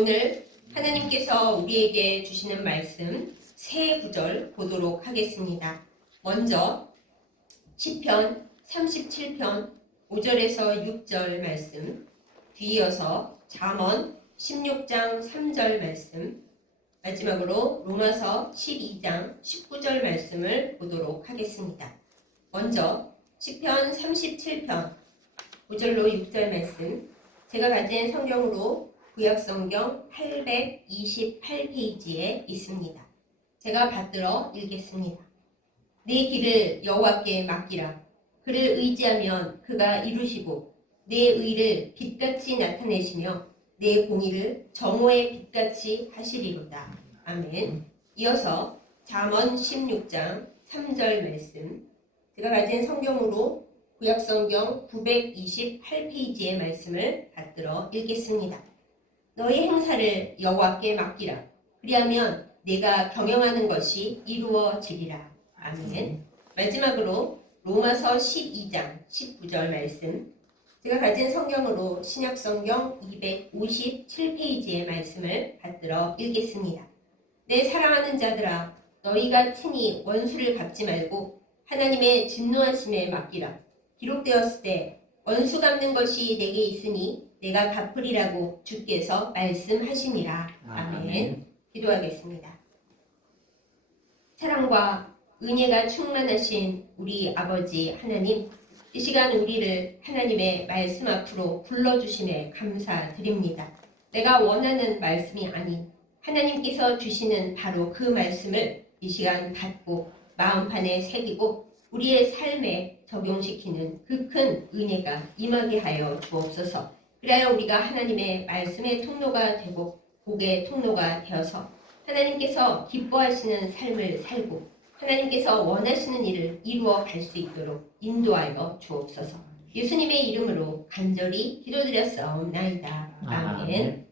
오늘 하나님께서 우리에게 주시는 말씀 세 구절 보도록 하겠습니다. 먼저 시편 37편 5절에서 6절 말씀, 뒤이어서 잠언 16장 3절 말씀, 마지막으로 로마서 12장 19절 말씀을 보도록 하겠습니다. 먼저 시편 37편 5절로 6절 말씀, 제가 가진 성경으로 구약성경 828페이지에 있습니다. 제가 받들어 읽겠습니다. 내 길을 여호와께 맡기라. 그를 의지하면 그가 이루시고 내 의를 빛같이 나타내시며 내 공의를 정오의 빛같이 하시리로다. 아멘. 이어서 잠언 16장 3절 말씀, 제가 가진 성경으로 구약성경 928페이지의 말씀을 받들어 읽겠습니다. 너의 행사를 여호와께 맡기라. 그리하면 내가 경영하는 것이 이루어지리라. 아멘. 마지막으로 로마서 12장 19절 말씀, 제가 가진 성경으로 신약성경 257페이지의 말씀을 받들어 읽겠습니다. 내 사랑하는 자들아, 너희가 친히 원수를 갚지 말고 하나님의 진노하심에 맡기라. 기록되었을 때 원수 갚는 것이 내게 있으니 내가 갚으리라고 주께서 말씀하시니라. 아멘. 기도하겠습니다. 사랑과 은혜가 충만하신 우리 아버지 하나님, 이 시간 우리를 하나님의 말씀 앞으로 불러주심에 감사드립니다. 내가 원하는 말씀이 아닌 하나님께서 주시는 바로 그 말씀을 이 시간 받고 마음판에 새기고 우리의 삶에 적용시키는 그 큰 은혜가 임하게 하여 주옵소서. 그래야 우리가 하나님의 말씀의 통로가 되고 복의 통로가 되어서 하나님께서 기뻐하시는 삶을 살고 하나님께서 원하시는 일을 이루어 갈 수 있도록 인도하여 주옵소서. 예수님의 이름으로 간절히 기도드렸사옵나이다. 아멘.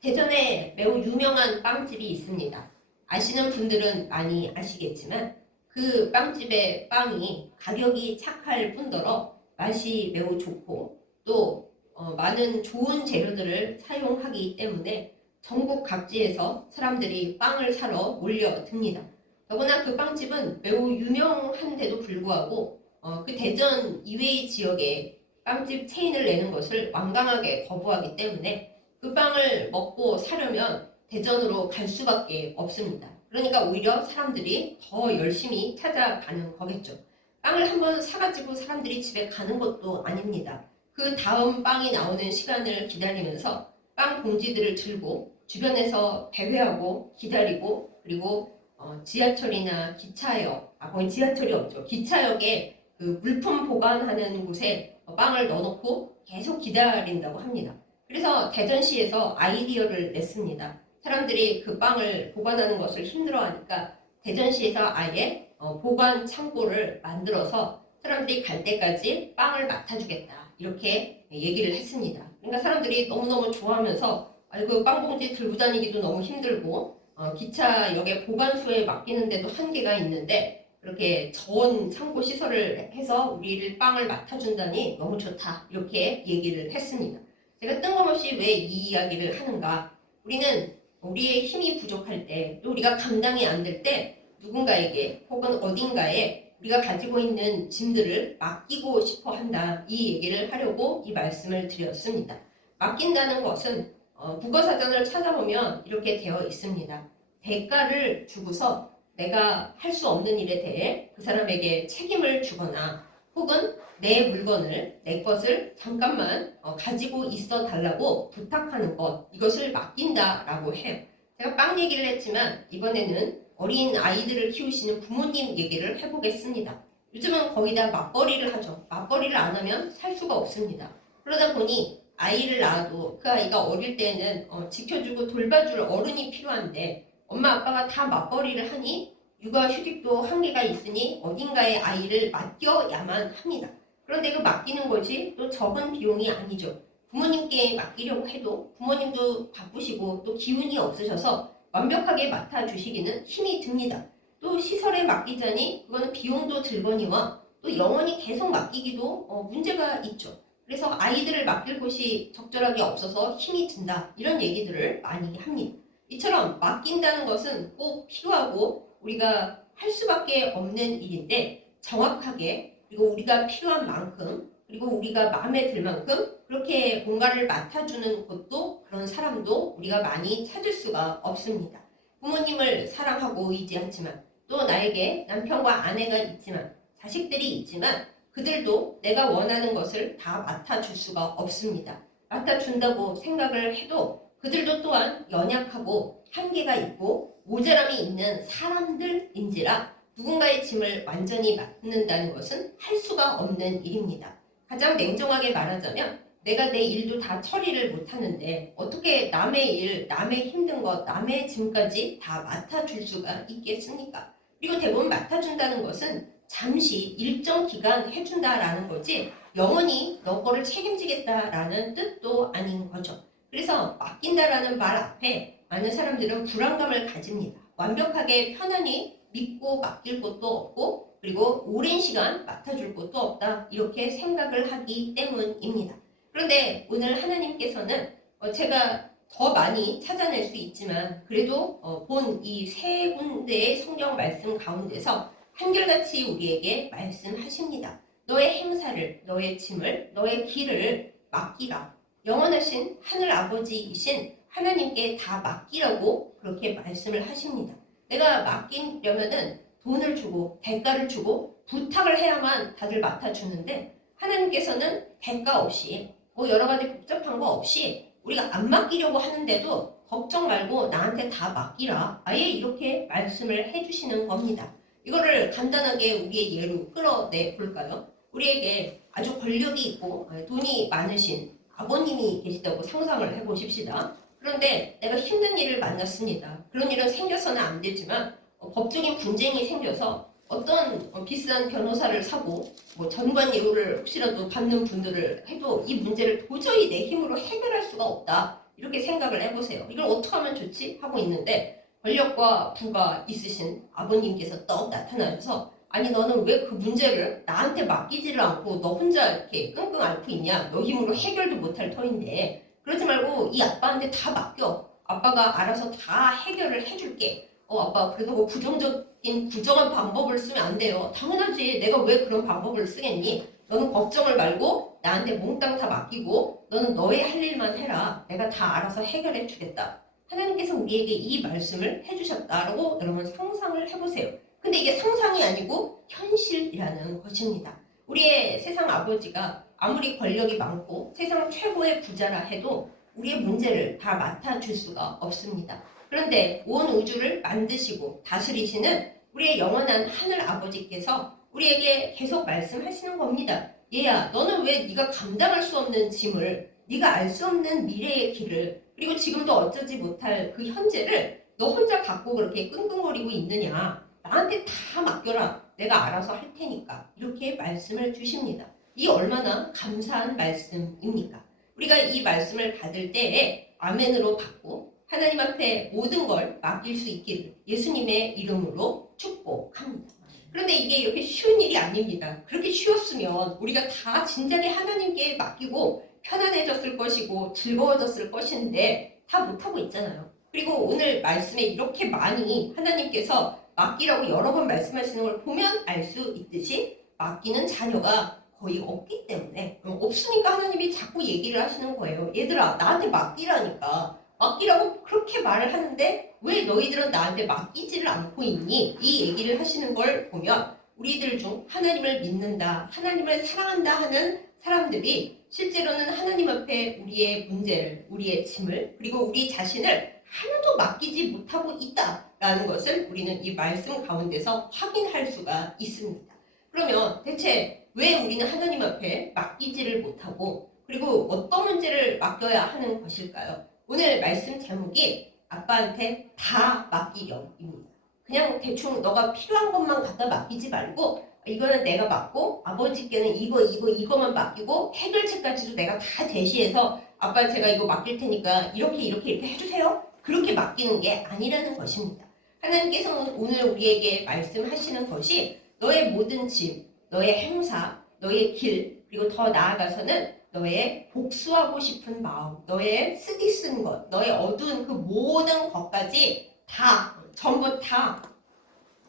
대전에 매우 유명한 빵집이 있습니다. 아시는 분들은 많이 아시겠지만 그 빵집의 빵이 가격이 착할 뿐더러 맛이 매우 좋고 또 많은 좋은 재료들을 사용하기 때문에 전국 각지에서 사람들이 빵을 사러 몰려듭니다. 더구나 그 빵집은 매우 유명한데도 불구하고 그 대전 이외의 지역에 빵집 체인을 내는 것을 완강하게 거부하기 때문에 그 빵을 먹고 사려면 대전으로 갈 수밖에 없습니다. 그러니까 오히려 사람들이 더 열심히 찾아가는 거겠죠. 빵을 한번 사가지고 사람들이 집에 가는 것도 아닙니다. 그 다음 빵이 나오는 시간을 기다리면서 빵 봉지들을 들고 주변에서 배회하고 기다리고, 그리고 지하철이나 기차역, 거기 지하철이 없죠. 기차역에 그 물품 보관하는 곳에 빵을 넣어놓고 계속 기다린다고 합니다. 그래서 대전시에서 아이디어를 냈습니다. 사람들이 그 빵을 보관하는 것을 힘들어하니까 대전시에서 아예 보관 창고를 만들어서 사람들이 갈 때까지 빵을 맡아주겠다, 이렇게 얘기를 했습니다. 그러니까 사람들이 너무너무 좋아하면서 그 빵봉지 들고 다니기도 너무 힘들고 기차역의 보관소에 맡기는데도 한계가 있는데 그렇게 저온 창고 시설을 해서 우리를 빵을 맡아준다니 너무 좋다, 이렇게 얘기를 했습니다. 제가 뜬금없이 왜 이 이야기를 하는가? 우리는 우리의 힘이 부족할 때, 또 우리가 감당이 안 될 때 누군가에게 혹은 어딘가에 우리가 가지고 있는 짐들을 맡기고 싶어 한다, 이 얘기를 하려고 이 말씀을 드렸습니다. 맡긴다는 것은 국어사전을 찾아보면 이렇게 되어 있습니다. 대가를 주고서 내가 할 수 없는 일에 대해 그 사람에게 책임을 주거나 혹은 내 물건을, 내 것을 잠깐만 가지고 있어 달라고 부탁하는 것, 이것을 맡긴다라고 해요. 제가 빵 얘기를 했지만 이번에는 어린 아이들을 키우시는 부모님 얘기를 해보겠습니다. 요즘은 거의 다 맞벌이를 하죠. 맞벌이를 안 하면 살 수가 없습니다. 그러다 보니 아이를 낳아도 그 아이가 어릴 때는 지켜주고 돌봐줄 어른이 필요한데 엄마 아빠가 다 맞벌이를 하니 육아휴직도 한계가 있으니 어딘가에 아이를 맡겨야만 합니다. 그런데 그 맡기는 것이 또 적은 비용이 아니죠. 부모님께 맡기려고 해도 부모님도 바쁘시고 또 기운이 없으셔서 완벽하게 맡아주시기는 힘이 듭니다. 또 시설에 맡기자니 그거는 비용도 들거니와 또 영원히 계속 맡기기도 문제가 있죠. 그래서 아이들을 맡길 곳이 적절하게 없어서 힘이 든다. 이런 얘기들을 많이 합니다. 이처럼 맡긴다는 것은 꼭 필요하고 우리가 할 수밖에 없는 일인데 정확하게 그리고 우리가 필요한 만큼 그리고 우리가 마음에 들 만큼 그렇게 뭔가를 맡아주는 것도 그런 사람도 우리가 많이 찾을 수가 없습니다. 부모님을 사랑하고 의지하지만 또 나에게 남편과 아내가 있지만 자식들이 있지만 그들도 내가 원하는 것을 다 맡아줄 수가 없습니다. 맡아준다고 생각을 해도 그들도 또한 연약하고 한계가 있고 모자람이 있는 사람들인지라 누군가의 짐을 완전히 맡는다는 것은 할 수가 없는 일입니다. 가장 냉정하게 말하자면 내가 내 일도 다 처리를 못하는데 어떻게 남의 일, 남의 힘든 것, 남의 짐까지 다 맡아줄 수가 있겠습니까? 그리고 대부분 맡아준다는 것은 잠시 일정 기간 해준다라는 거지 영원히 너 거를 책임지겠다라는 뜻도 아닌 거죠. 그래서 맡긴다라는 말 앞에 많은 사람들은 불안감을 가집니다. 완벽하게 편안히 믿고 맡길 것도 없고 그리고 오랜 시간 맡아줄 것도 없다 이렇게 생각을 하기 때문입니다. 그런데 오늘 하나님께서는 제가 더 많이 찾아낼 수 있지만 그래도 본 이 세 군데의 성경 말씀 가운데서 한결같이 우리에게 말씀하십니다. 너의 행사를, 너의 짐을, 너의 길을 맡기라. 영원하신 하늘 아버지이신 하나님께 다 맡기라고 그렇게 말씀을 하십니다. 내가 맡기려면은 돈을 주고 대가를 주고 부탁을 해야만 다들 맡아주는데 하나님께서는 대가 없이 여러 가지 복잡한 거 없이 우리가 안 맡기려고 하는데도 걱정 말고 나한테 다 맡기라. 아예 이렇게 말씀을 해주시는 겁니다. 이거를 간단하게 우리의 예로 끌어내 볼까요? 우리에게 아주 권력이 있고 돈이 많으신 아버님이 계시다고 상상을 해보십시다. 그런데 내가 힘든 일을 만났습니다. 그런 일은 생겨서는 안 되지만 법적인 분쟁이 생겨서 어떤 비싼 변호사를 사고 전관 예우를 혹시라도 받는 분들을 해도 이 문제를 도저히 내 힘으로 해결할 수가 없다. 이렇게 생각을 해보세요. 이걸 어떻게 하면 좋지? 하고 있는데 권력과 부가 있으신 아버님께서 떡 나타나셔서 아니 너는 왜 그 문제를 나한테 맡기지를 않고 너 혼자 이렇게 끙끙 앓고 있냐? 너 힘으로 해결도 못할 터인데 그러지 말고 이 아빠한테 다 맡겨. 아빠가 알아서 다 해결을 해줄게. 아빠 그래도 부정적인 부정한 방법을 쓰면 안 돼요. 당연하지. 내가 왜 그런 방법을 쓰겠니? 너는 걱정을 말고 나한테 몽땅 다 맡기고 너는 너의 할 일만 해라. 내가 다 알아서 해결해 주겠다. 하나님께서 우리에게 이 말씀을 해주셨다라고 여러분 상상을 해보세요. 근데 이게 상상이 아니고 현실이라는 것입니다. 우리의 세상 아버지가 아무리 권력이 많고 세상 최고의 부자라 해도 우리의 문제를 다 맡아줄 수가 없습니다. 그런데 온 우주를 만드시고 다스리시는 우리의 영원한 하늘 아버지께서 우리에게 계속 말씀하시는 겁니다. 얘야, 너는 왜 네가 감당할 수 없는 짐을, 네가 알 수 없는 미래의 길을, 그리고 지금도 어쩌지 못할 그 현재를 너 혼자 갖고 그렇게 끙끙거리고 있느냐? 나한테 다 맡겨라. 내가 알아서 할 테니까. 이렇게 말씀을 주십니다. 이 얼마나 감사한 말씀입니까? 우리가 이 말씀을 받을 때에 아멘으로 받고 하나님 앞에 모든 걸 맡길 수 있기를 예수님의 이름으로 축복합니다. 그런데 이게 이렇게 쉬운 일이 아닙니다. 그렇게 쉬웠으면 우리가 다 진작에 하나님께 맡기고 편안해졌을 것이고 즐거워졌을 것인데 다 못하고 있잖아요. 그리고 오늘 말씀에 이렇게 많이 하나님께서 맡기라고 여러 번 말씀하시는 걸 보면 알 수 있듯이 맡기는 자녀가 거의 없기 때문에 없으니까 하나님이 자꾸 얘기를 하시는 거예요. 얘들아 나한테 맡기라니까. 맡기라고 그렇게 말을 하는데 왜 너희들은 나한테 맡기지를 않고 있니? 이 얘기를 하시는 걸 보면 우리들 중 하나님을 믿는다, 하나님을 사랑한다 하는 사람들이 실제로는 하나님 앞에 우리의 문제를, 우리의 짐을, 그리고 우리 자신을 하나도 맡기지 못하고 있다라는 것을 우리는 이 말씀 가운데서 확인할 수가 있습니다. 그러면 대체 왜 우리는 하나님 앞에 맡기지를 못하고 그리고 어떤 문제를 맡겨야 하는 것일까요? 오늘 말씀 제목이 아빠한테 다 맡기렴입니다. 그냥 대충 너가 필요한 것만 갖다 맡기지 말고 이거는 내가 맡고 아버지께는 이거만 맡기고 해결책까지도 내가 다 제시해서 아빠 제가 이거 맡길 테니까 이렇게 해주세요. 그렇게 맡기는 게 아니라는 것입니다. 하나님께서는 오늘 우리에게 말씀하시는 것이 너의 모든 짐, 너의 행사, 너의 길, 그리고 더 나아가서는 너의 복수하고 싶은 마음, 너의 쓰디 쓴 것, 너의 어두운 그 모든 것까지 다, 전부 다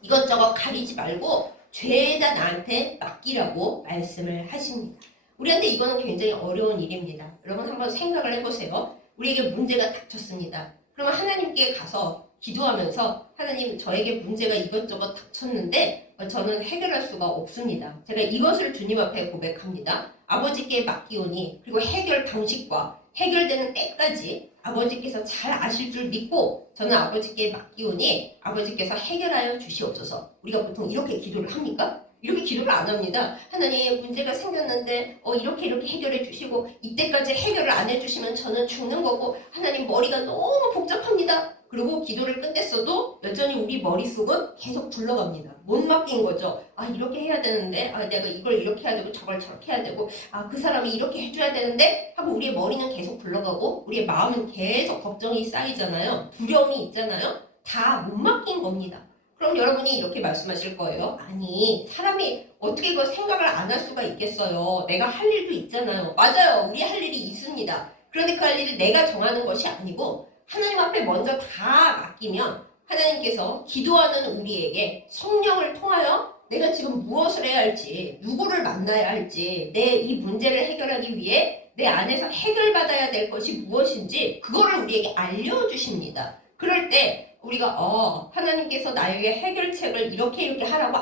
이것저것 가리지 말고 죄다 나한테 맡기라고 말씀을 하십니다. 우리한테 이거는 굉장히 어려운 일입니다. 여러분 한번 생각을 해보세요. 우리에게 문제가 닥쳤습니다. 그러면 하나님께 가서 기도하면서 하나님 저에게 문제가 이것저것 닥쳤는데 저는 해결할 수가 없습니다. 제가 이것을 주님 앞에 고백합니다. 아버지께 맡기오니 그리고 해결 방식과 해결되는 때까지 아버지께서 잘 아실 줄 믿고 저는 아버지께 맡기오니 아버지께서 해결하여 주시옵소서. 우리가 보통 이렇게 기도를 합니까? 이렇게 기도를 안 합니다. 하나님 문제가 생겼는데 이렇게 해결해 주시고 이때까지 해결을 안 해주시면 저는 죽는 거고 하나님 머리가 너무 복잡합니다. 그리고 기도를 끝냈어도 여전히 우리 머릿속은 계속 굴러갑니다. 못 맡긴 거죠. 이렇게 해야 되는데 내가 이걸 이렇게 해야 되고 저걸 저렇게 해야 되고 그 사람이 이렇게 해줘야 되는데 하고 우리의 머리는 계속 굴러가고 우리의 마음은 계속 걱정이 쌓이잖아요. 두려움이 있잖아요. 다 못 맡긴 겁니다. 그럼 여러분이 이렇게 말씀하실 거예요. 아니 사람이 어떻게 그 생각을 안 할 수가 있겠어요. 내가 할 일도 있잖아요. 맞아요. 우리 할 일이 있습니다. 그런데 그 할 일을 내가 정하는 것이 아니고 하나님 앞에 먼저 다 맡기면 하나님께서 기도하는 우리에게 성령을 통하여 내가 지금 무엇을 해야 할지, 누구를 만나야 할지, 내 이 문제를 해결하기 위해 내 안에서 해결받아야 될 것이 무엇인지 그거를 우리에게 알려주십니다. 그럴 때 우리가 하나님께서 나에게 해결책을 이렇게 하라고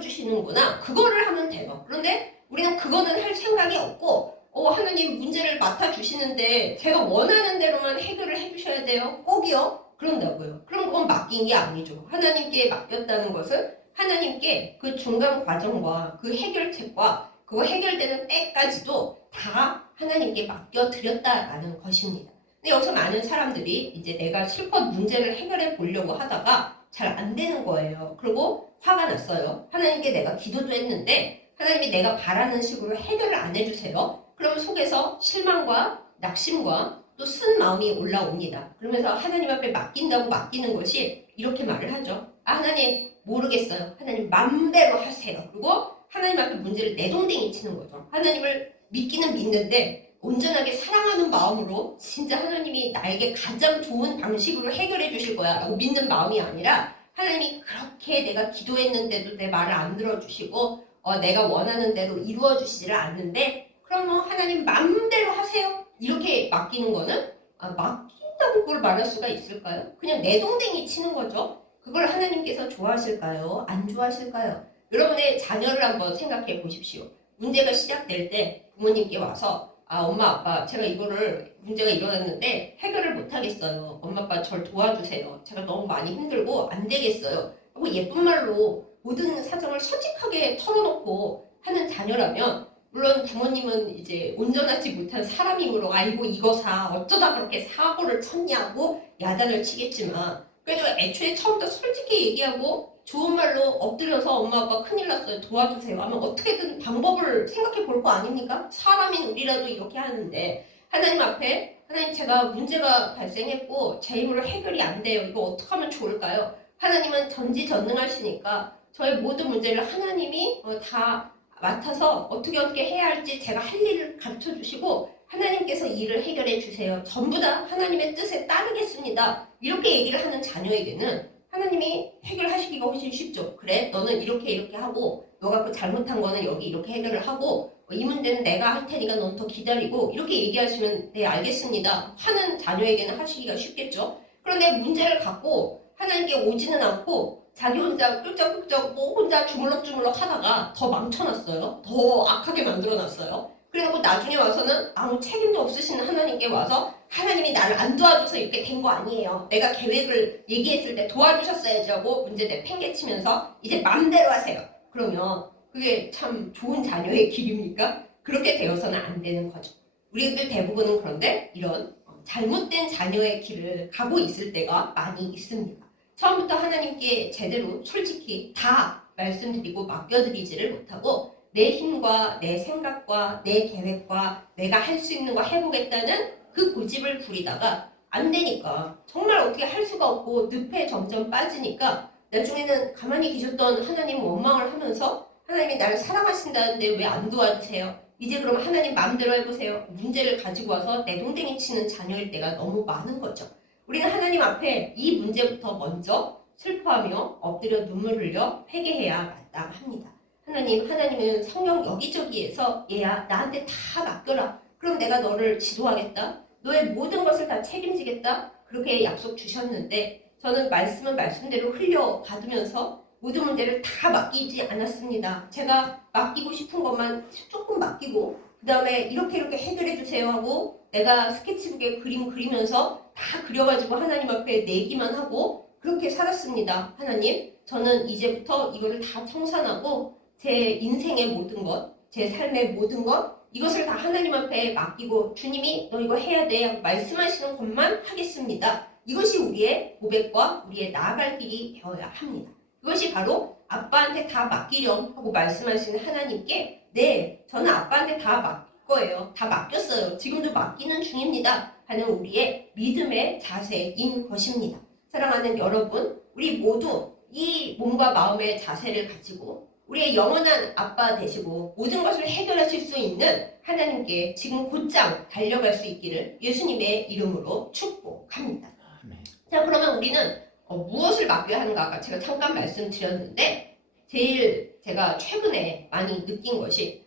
알려주시는구나. 그거를 하면 돼요. 그런데 우리는 그거는 할 생각이 없고 하나님 문제를 맡아주시는데 제가 원하는 대로만 해결을 해주셔야 돼요. 꼭이요? 그런다고요. 그럼 그건 맡긴 게 아니죠. 하나님께 맡겼다는 것은 하나님께 그 중간 과정과 그 해결책과 그거 해결되는 때까지도 다 하나님께 맡겨드렸다라는 것입니다. 근데 여기서 많은 사람들이 이제 내가 실컷 문제를 해결해 보려고 하다가 잘 안 되는 거예요. 그리고 화가 났어요. 하나님께 내가 기도도 했는데 하나님이 내가 바라는 식으로 해결을 안 해주세요. 그러면 속에서 실망과 낙심과 또 쓴 마음이 올라옵니다. 그러면서 하나님 앞에 맡긴다고 맡기는 것이 이렇게 말을 하죠. 하나님 모르겠어요. 하나님 맘대로 하세요. 그리고 하나님 앞에 문제를 내동댕이 치는 거죠. 하나님을 믿기는 믿는데 온전하게 사랑하는 마음으로 진짜 하나님이 나에게 가장 좋은 방식으로 해결해 주실 거야 라고 믿는 마음이 아니라 하나님이 그렇게 내가 기도했는데도 내 말을 안 들어주시고 내가 원하는 대로 이루어 주시지를 않는데 그럼 하나님 마음대로 하세요. 이렇게 맡기는 거는 맡긴다고 그걸 말할 수가 있을까요? 그냥 내동댕이 치는 거죠. 그걸 하나님께서 좋아하실까요? 안 좋아하실까요? 여러분의 자녀를 한번 생각해 보십시오. 문제가 시작될 때 부모님께 와서 엄마 아빠 제가 이거를 문제가 일어났는데 해결을 못하겠어요. 엄마 아빠 절 도와주세요. 제가 너무 많이 힘들고 안 되겠어요. 하고 예쁜 말로 모든 사정을 솔직하게 털어놓고 하는 자녀라면 물론 부모님은 이제 온전하지 못한 사람이므로 아이고 이거 어쩌다 그렇게 사고를 쳤냐고 야단을 치겠지만 그래도 애초에 처음부터 솔직히 얘기하고 좋은 말로 엎드려서 엄마 아빠 큰일 났어요 도와주세요 하면 어떻게든 방법을 생각해 볼 거 아닙니까? 사람인 우리라도 이렇게 하는데 하나님 앞에 하나님 제가 문제가 발생했고 제 힘으로 해결이 안 돼요. 이거 어떻게 하면 좋을까요? 하나님은 전지전능하시니까 저의 모든 문제를 하나님이 다 맡아서 어떻게 해야 할지 제가 할 일을 가르쳐 주시고 하나님께서 이 일을 해결해 주세요. 전부 다 하나님의 뜻에 따르겠습니다. 이렇게 얘기를 하는 자녀에게는 하나님이 해결하시기가 훨씬 쉽죠. 그래 너는 이렇게 하고 너가 그 잘못한 거는 여기 이렇게 해결을 하고 이 문제는 내가 할 테니까 넌 더 기다리고 이렇게 얘기하시면 네 알겠습니다 하는 자녀에게는 하시기가 쉽겠죠. 그런데 문제를 갖고 하나님께 오지는 않고 자기 혼자 꿀쩍꿀쩍 혼자 주물럭주물럭 하다가 더 망쳐놨어요. 더 악하게 만들어놨어요. 그래놓고 나중에 와서는 아무 책임도 없으신 하나님께 와서 하나님이 나를 안 도와줘서 이렇게 된 거 아니에요. 내가 계획을 얘기했을 때 도와주셨어야지 하고 문제 내팽개치면서 이제 맘대로 하세요. 그러면 그게 참 좋은 자녀의 길입니까? 그렇게 되어서는 안 되는 거죠. 우리들 대부분은 그런데 이런 잘못된 자녀의 길을 가고 있을 때가 많이 있습니다. 처음부터 하나님께 제대로 솔직히 다 말씀드리고 맡겨드리지를 못하고 내 힘과 내 생각과 내 계획과 내가 할 수 있는 거 해보겠다는 그 고집을 부리다가 안 되니까 정말 어떻게 할 수가 없고 늪에 점점 빠지니까 나중에는 가만히 계셨던 하나님 원망을 하면서 하나님이 나를 사랑하신다는데 왜 안 도와주세요? 이제 그럼 하나님 마음대로 해보세요. 문제를 가지고 와서 내동댕이 치는 자녀일 때가 너무 많은 거죠. 우리는 하나님 앞에 이 문제부터 먼저 슬퍼하며 엎드려 눈물 흘려 회개해야 마땅합니다. 하나님은 성령 여기저기에서 얘야 나한테 다 맡겨라. 그럼 내가 너를 지도하겠다. 너의 모든 것을 다 책임지겠다. 그렇게 약속 주셨는데 저는 말씀은 말씀대로 흘려받으면서 모든 문제를 다 맡기지 않았습니다. 제가 맡기고 싶은 것만 조금 맡기고 그 다음에 이렇게 해결해 주세요 하고 내가 스케치북에 그림 그리면서 다 그려가지고 하나님 앞에 내기만 하고 그렇게 살았습니다. 하나님, 저는 이제부터 이거를 다 청산하고 제 인생의 모든 것, 제 삶의 모든 것 이것을 다 하나님 앞에 맡기고 주님이 너 이거 해야 돼 말씀하시는 것만 하겠습니다. 이것이 우리의 고백과 우리의 나아갈 길이 되어야 합니다. 그것이 바로 아빠한테 다 맡기렴 하고 말씀하시는 하나님께 네, 저는 아빠한테 다 맡길 거예요. 다 맡겼어요. 지금도 맡기는 중입니다. 하는 우리의 믿음의 자세인 것입니다. 사랑하는 여러분, 우리 모두 이 몸과 마음의 자세를 가지고 우리의 영원한 아빠 되시고 모든 것을 해결하실 수 있는 하나님께 지금 곧장 달려갈 수 있기를 예수님의 이름으로 축복합니다. 자, 그러면 우리는 무엇을 맡겨야 하는가 아까 제가 잠깐 말씀드렸는데 제일 제가 최근에 많이 느낀 것이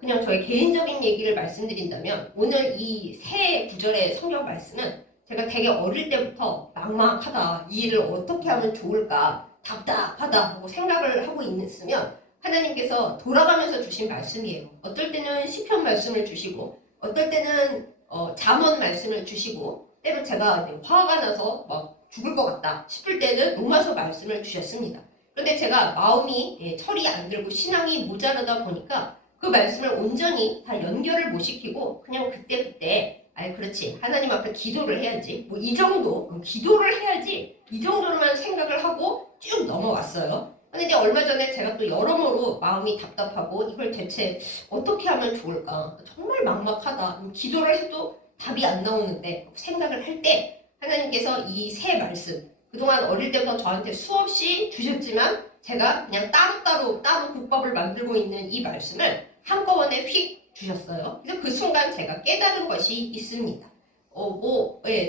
그냥 저의 개인적인 얘기를 말씀드린다면 오늘 이 새 구절의 성경 말씀은 제가 되게 어릴 때부터 막막하다 이 일을 어떻게 하면 좋을까 답답하다 하고 생각을 하고 있으면 하나님께서 돌아가면서 주신 말씀이에요. 어떨 때는 시편 말씀을 주시고 어떨 때는 잠언 말씀을 주시고 때로 제가 화가 나서 막 죽을 것 같다 싶을 때는 로마서 말씀을 주셨습니다. 그런데 제가 마음이 철이 안 들고 신앙이 모자라다 보니까 그 말씀을 온전히 다 연결을 못 시키고 그냥 그때 아이 그렇지 하나님 앞에 기도를 해야지 뭐 이 정도 기도를 해야지 이 정도로만 생각을 하고 쭉 넘어왔어요. 근데 이제 얼마 전에 제가 또 여러모로 마음이 답답하고 이걸 대체 어떻게 하면 좋을까 정말 막막하다 기도를 해도 답이 안 나오는데 생각을 할 때 하나님께서 이 새 말씀 그동안 어릴 때부터 저한테 수없이 주셨지만 제가 그냥 따로 국밥을 만들고 있는 이 말씀을 한꺼번에 휙 주셨어요. 그래서 그 순간 제가 깨달은 것이 있습니다.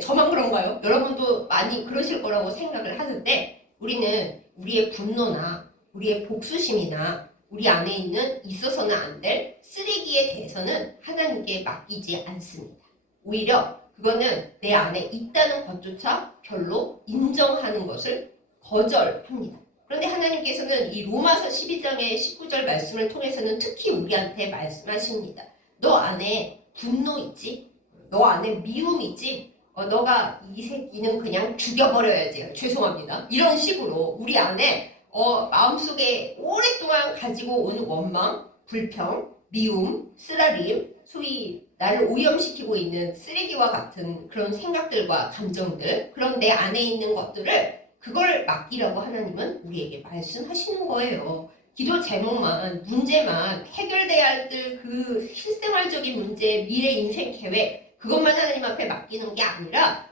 저만 그런가요? 여러분도 많이 그러실 거라고 생각을 하는데 우리는 우리의 분노나 우리의 복수심이나 우리 안에 있어서는 안 될 쓰레기에 대해서는 하나님께 맡기지 않습니다. 오히려 그거는 내 안에 있다는 것조차 별로 인정하는 것을 거절합니다. 그런데 하나님께서는 이 로마서 12장의 19절 말씀을 통해서는 특히 우리한테 말씀하십니다. 너 안에 분노 있지? 너 안에 미움 있지? 너가 이 새끼는 그냥 죽여버려야지. 죄송합니다. 이런 식으로 우리 안에 마음속에 오랫동안 가지고 온 원망, 불평, 미움, 쓰라림, 소위 나를 오염시키고 있는 쓰레기와 같은 그런 생각들과 감정들, 그런 내 안에 있는 것들을 그걸 맡기라고 하나님은 우리에게 말씀하시는 거예요. 기도 제목만, 문제만, 해결돼야 할 그 실생활적인 문제, 미래 인생 계획, 그것만 하나님 앞에 맡기는 게 아니라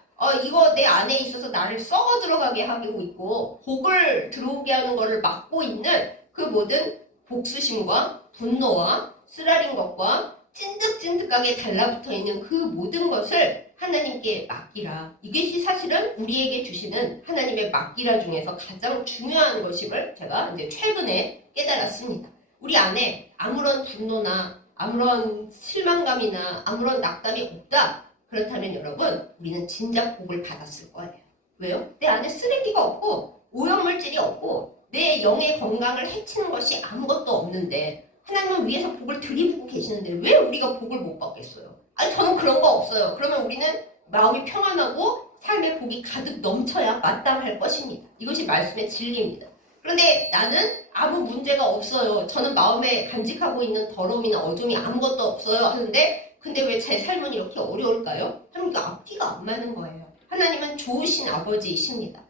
이거 내 안에 있어서 나를 썩어 들어가게 하고 있고 복을 들어오게 하는 것을 막고 있는 그 모든 복수심과 분노와 쓰라린 것과 찐득찐득하게 달라붙어 있는 그 모든 것을 하나님께 맡기라. 이것이 사실은 우리에게 주시는 하나님의 맡기라 중에서 가장 중요한 것임을 제가 이제 최근에 깨달았습니다. 우리 안에 아무런 분노나 아무런 실망감이나 아무런 낙담이 없다. 그렇다면 여러분, 우리는 진작 복을 받았을 거예요. 왜요? 내 안에 쓰레기가 없고 오염물질이 없고 내 영의 건강을 해치는 것이 아무것도 없는데 하나님은 위에서 복을 들이부고 계시는데 왜 우리가 복을 못 받겠어요? 아니 저는 그런 거 없어요. 그러면 우리는 마음이 평안하고 삶의 복이 가득 넘쳐야 마땅할 것입니다. 이것이 말씀의 진리입니다. 그런데 나는 아무 문제가 없어요. 저는 마음에 간직하고 있는 더러움이나 어둠이 아무것도 없어요. 하는데 근데 왜 제 삶은 이렇게 어려울까요? 하나님께 앞뒤가 안 맞는 거예요. 하나님은 좋으신 아버지이십니다.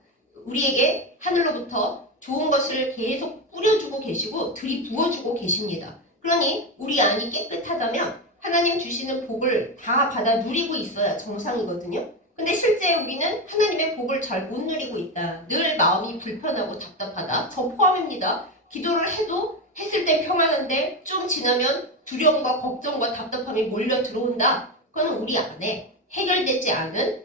우리에게 하늘로부터 좋은 것을 계속 뿌려주고 계시고 들이부어주고 계십니다. 그러니 우리 안이 깨끗하다면 하나님 주시는 복을 다 받아 누리고 있어야 정상이거든요. 근데 실제 우리는 하나님의 복을 잘 못 누리고 있다. 늘 마음이 불편하고 답답하다. 저 포함입니다. 기도를 해도 했을 때 평안한데 좀 지나면 두려움과 걱정과 답답함이 몰려 들어온다. 그건 우리 안에 해결되지 않은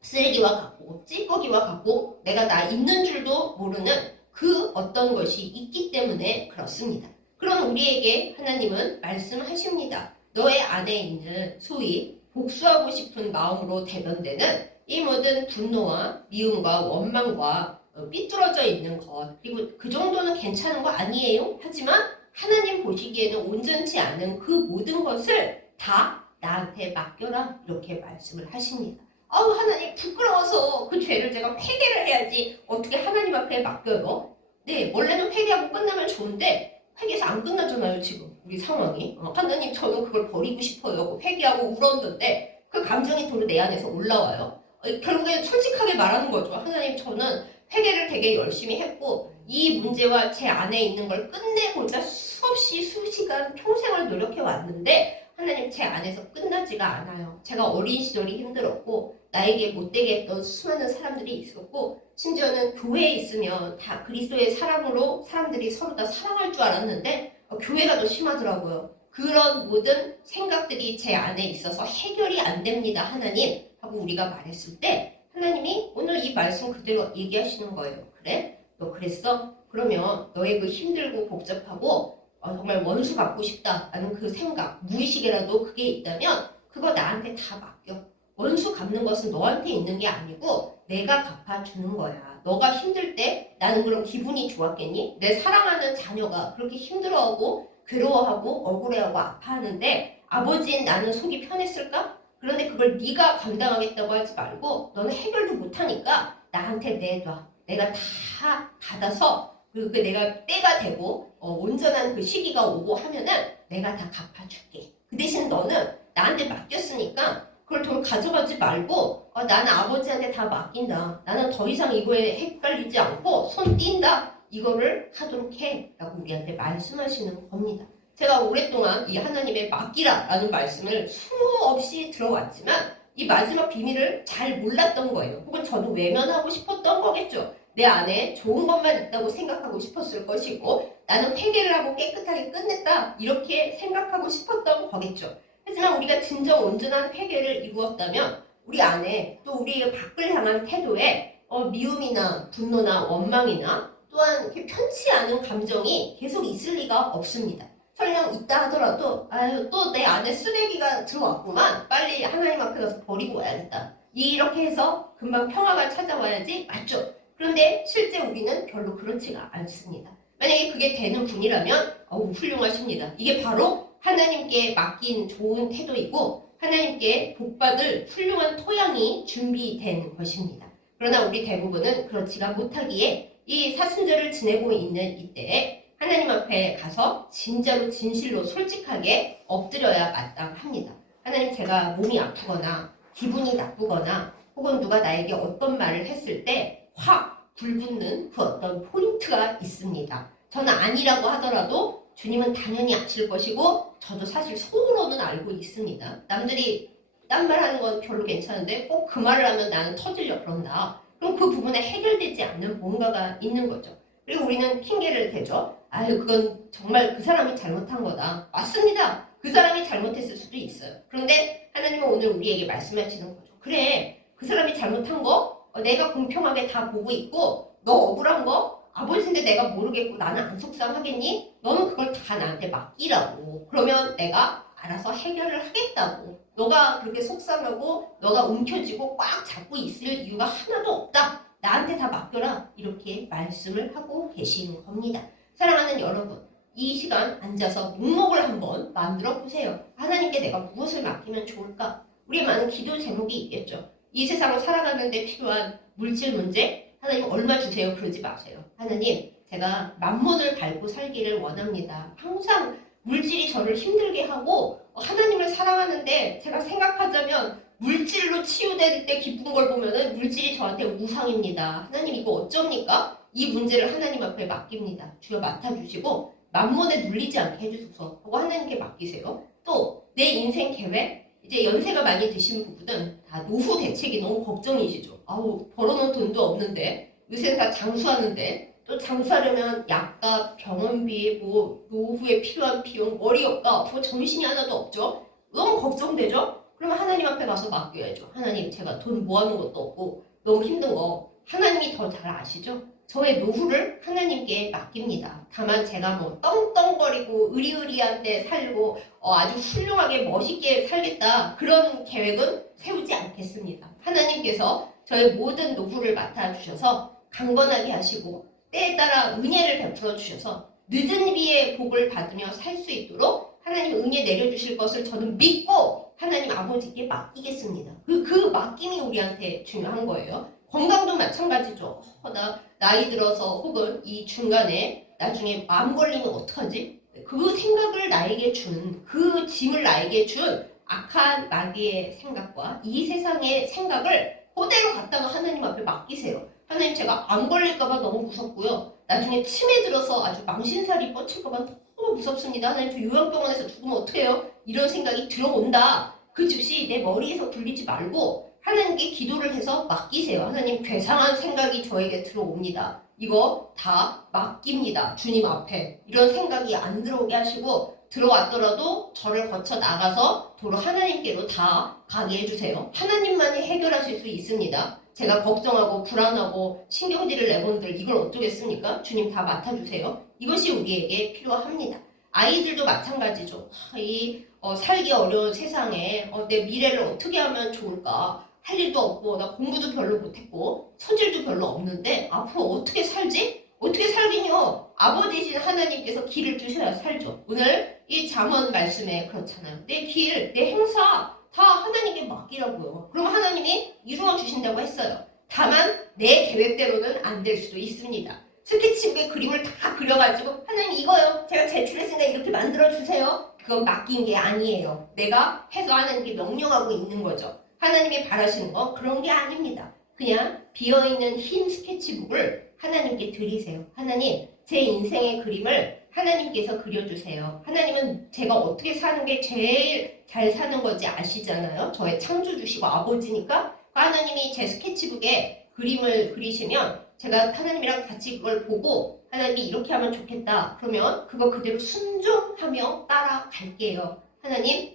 쓰레기와 같고 찌꺼기와 같고 내가 나 있는 줄도 모르는 그 어떤 것이 있기 때문에 그렇습니다. 그런 우리에게 하나님은 말씀하십니다. 너의 안에 있는 소위 복수하고 싶은 마음으로 대변되는 이 모든 분노와 미움과 원망과 삐뚤어져 있는 것, 그리고 그 정도는 괜찮은 거 아니에요? 하지만 하나님 보시기에는 온전치 않은 그 모든 것을 다 나한테 맡겨라, 이렇게 말씀을 하십니다. 아우, 하나님 부끄러워서 그 죄를 제가 회개를 해야지 어떻게 하나님 앞에 맡겨요? 네, 원래는 회개하고 끝나면 좋은데 회개해서 안 끝나잖아요, 지금 우리 상황이. 하나님, 저는 그걸 버리고 싶어요. 회개하고 울었는데 그 감정이 도로 내 안에서 올라와요. 결국에 솔직하게 말하는 거죠. 하나님, 저는 회개를 되게 열심히 했고 이 문제와 제 안에 있는 걸 끝내고자 수없이 수시간 평생을 노력해 왔는데 하나님, 제 안에서 끝나지가 않아요. 제가 어린 시절이 힘들었고 나에게 못되게 했던 수많은 사람들이 있었고 심지어는 교회에 있으면 다 그리스도의 사랑으로 사람들이 서로 다 사랑할 줄 알았는데 교회가 더 심하더라고요. 그런 모든 생각들이 제 안에 있어서 해결이 안 됩니다, 하나님 하고 우리가 말했을 때 하나님이 오늘 이 말씀 그대로 얘기하시는 거예요. 그래? 너 그랬어? 그러면 너의 그 힘들고 복잡하고 정말 원수 갚고 싶다라는 그 생각, 무의식이라도 그게 있다면 그거 나한테 다 맡겨. 원수 갚는 것은 너한테 있는 게 아니고 내가 갚아주는 거야. 너가 힘들 때 나는 그럼 기분이 좋았겠니? 내 사랑하는 자녀가 그렇게 힘들어하고 괴로워하고 억울해하고 아파하는데 아버지인 나는 속이 편했을까? 그런데 그걸 네가 감당하겠다고 하지 말고 너는 해결도 못하니까 나한테 내놔. 내가 다 받아서 그 내가 때가 되고 온전한 그 시기가 오고 하면은 내가 다 갚아줄게. 그 대신 너는 나한테 맡겼으니까 그걸 돈 가져가지 말고 나는 아버지한테 다 맡긴다. 나는 더 이상 이거에 헷갈리지 않고 손 띈다. 이거를 하도록 해. 라고 우리한테 말씀하시는 겁니다. 제가 오랫동안 이 하나님의 맡기라 라는 말씀을 수없이 들어왔지만 이 마지막 비밀을 잘 몰랐던 거예요. 혹은 저도 외면하고 싶었던 거겠죠. 내 안에 좋은 것만 있다고 생각하고 싶었을 것이고 나는 회개를 하고 깨끗하게 끝냈다 이렇게 생각하고 싶었던 거겠죠. 하지만 우리가 진정 온전한 회개를 이루었다면 우리 안에 또 우리의 밖을 향한 태도에 미움이나 분노나 원망이나 또한 이렇게 편치 않은 감정이 계속 있을 리가 없습니다. 설령 있다 하더라도 아유 또 내 안에 쓰레기가 들어왔구만, 빨리 하나님 앞에 가서 버리고 와야겠다, 이렇게 해서 금방 평화가 찾아와야지, 맞죠? 그런데 실제 우리는 별로 그렇지가 않습니다. 만약에 그게 되는 분이라면 훌륭하십니다. 이게 바로 하나님께 맡긴 좋은 태도이고 하나님께 복받을 훌륭한 토양이 준비된 것입니다. 그러나 우리 대부분은 그렇지가 못하기에 이 사순절을 지내고 있는 이때에 하나님 앞에 가서 진짜로 진실로 솔직하게 엎드려야 마땅합니다. 하나님, 제가 몸이 아프거나 기분이 나쁘거나 혹은 누가 나에게 어떤 말을 했을 때 확 불붙는 그 어떤 포인트가 있습니다. 저는 아니라고 하더라도 주님은 당연히 아실 것이고 저도 사실 속으로는 알고 있습니다. 남들이 딴 말 하는 건 별로 괜찮은데 꼭 그 말을 하면 나는 터지려 그런다. 그럼 그 부분에 해결되지 않는 뭔가가 있는 거죠. 그리고 우리는 핑계를 대죠. 아유, 그건 정말 그 사람이 잘못한 거다. 맞습니다. 그 사람이 잘못했을 수도 있어요. 그런데 하나님은 오늘 우리에게 말씀하시는 거죠. 그래, 그 사람이 잘못한 거 내가 공평하게 다 보고 있고 너 억울한 거 아버지인데 내가 모르겠고 나는 안 속상하겠니? 너는 그걸 다 나한테 맡기라고. 그러면 내가 알아서 해결을 하겠다고. 너가 그렇게 속상하고 너가 움켜쥐고 꽉 잡고 있을 이유가 하나도 없다. 나한테 다 맡겨라. 이렇게 말씀을 하고 계시는 겁니다. 사랑하는 여러분, 이 시간 앉아서 목록을 한번 만들어 보세요. 하나님께 내가 무엇을 맡기면 좋을까? 우리의 많은 기도 제목이 있겠죠. 이 세상을 살아가는 데 필요한 물질 문제, 하나님 얼마 주세요 그러지 마세요. 하나님, 제가 만몬을 밟고 살기를 원합니다. 항상 물질이 저를 힘들게 하고 하나님을 사랑하는데 제가 생각하자면 물질로 치유될 때 기쁜 걸 보면은 물질이 저한테 우상입니다. 하나님, 이거 어쩝니까? 이 문제를 하나님 앞에 맡깁니다. 주여 맡아주시고 만몬에 눌리지 않게 해주소서 하고 하나님께 맡기세요. 또 내 인생 계획, 이제 연세가 많이 드신 부부는 다 노후 대책이 너무 걱정이시죠. 아우, 벌어놓은 돈도 없는데 요새는 다 장수하는데 또 장수하려면 약값, 병원비, 뭐 노후에 필요한 비용, 머리업과 뭐 정신이 하나도 없죠. 너무 걱정되죠? 그러면 하나님 앞에 가서 맡겨야죠. 하나님, 제가 돈 모아놓은 것도 없고 너무 힘든 거 하나님이 더 잘 아시죠? 저의 노후를 하나님께 맡깁니다. 다만 제가 뭐 떵떵거리고 의리의리한데 살고 아주 훌륭하게 멋있게 살겠다, 그런 계획은 세우지 않겠습니다. 하나님께서 저의 모든 노후를 맡아주셔서 강건하게 하시고 때에 따라 은혜를 베풀어 주셔서 늦은 비의 복을 받으며 살 수 있도록 하나님 은혜 내려주실 것을 저는 믿고 하나님 아버지께 맡기겠습니다. 그 맡김이 우리한테 중요한 거예요. 건강도 마찬가지죠. 나 나이 들어서 혹은 이 중간에 나중에 마음 걸리면 어떡하지? 그 생각을 나에게 준, 그 짐을 나에게 준 악한 마귀의 생각과 이 세상의 생각을 그대로 갖다가 하나님 앞에 맡기세요. 하나님, 제가 암 걸릴까봐 너무 무섭고요. 나중에 치매 들어서 아주 망신살이 뻗칠까봐 너무 무섭습니다. 하나님, 저 요양병원에서 죽으면 어떡해요? 이런 생각이 들어온다. 그 즉시 내 머리에서 굴리지 말고 하나님께 기도를 해서 맡기세요. 하나님, 괴상한 생각이 저에게 들어옵니다. 이거 다 맡깁니다. 주님 앞에. 이런 생각이 안 들어오게 하시고 들어왔더라도 저를 거쳐 나가서 도로 하나님께로 다 가게 해주세요. 하나님만이 해결하실 수 있습니다. 제가 걱정하고 불안하고 신경질을 내본들 이걸 어쩌겠습니까? 주님 다 맡아주세요. 이것이 우리에게 필요합니다. 아이들도 마찬가지죠. 살기 어려운 세상에 내 미래를 어떻게 하면 좋을까? 할 일도 없고 나 공부도 별로 못했고 소질도 별로 없는데 앞으로 어떻게 살지? 어떻게 살긴요? 아버지이신 하나님께서 길을 주셔야 살죠. 오늘 이 잠언 말씀에 그렇잖아요. 내 길, 내 행사 다 하나님께 맡기라고요. 그럼 하나님이 이루어 주신다고 했어요. 다만 내 계획대로는 안 될 수도 있습니다. 스케치북에 그림을 다 그려가지고 하나님 이거요, 제가 제출했으니까 이렇게 만들어주세요. 그건 맡긴 게 아니에요. 내가 해서 하나님께 명령하고 있는 거죠. 하나님이 바라시는 거 그런 게 아닙니다. 그냥 비어있는 흰 스케치북을 하나님께 드리세요. 하나님, 제 인생의 그림을 하나님께서 그려주세요. 하나님은 제가 어떻게 사는 게 제일 잘 사는 건지 아시잖아요. 저의 창조주시고 아버지니까. 하나님이 제 스케치북에 그림을 그리시면 제가 하나님이랑 같이 그걸 보고 하나님이 이렇게 하면 좋겠다. 그러면 그거 그대로 순종하며 따라갈게요. 하나님,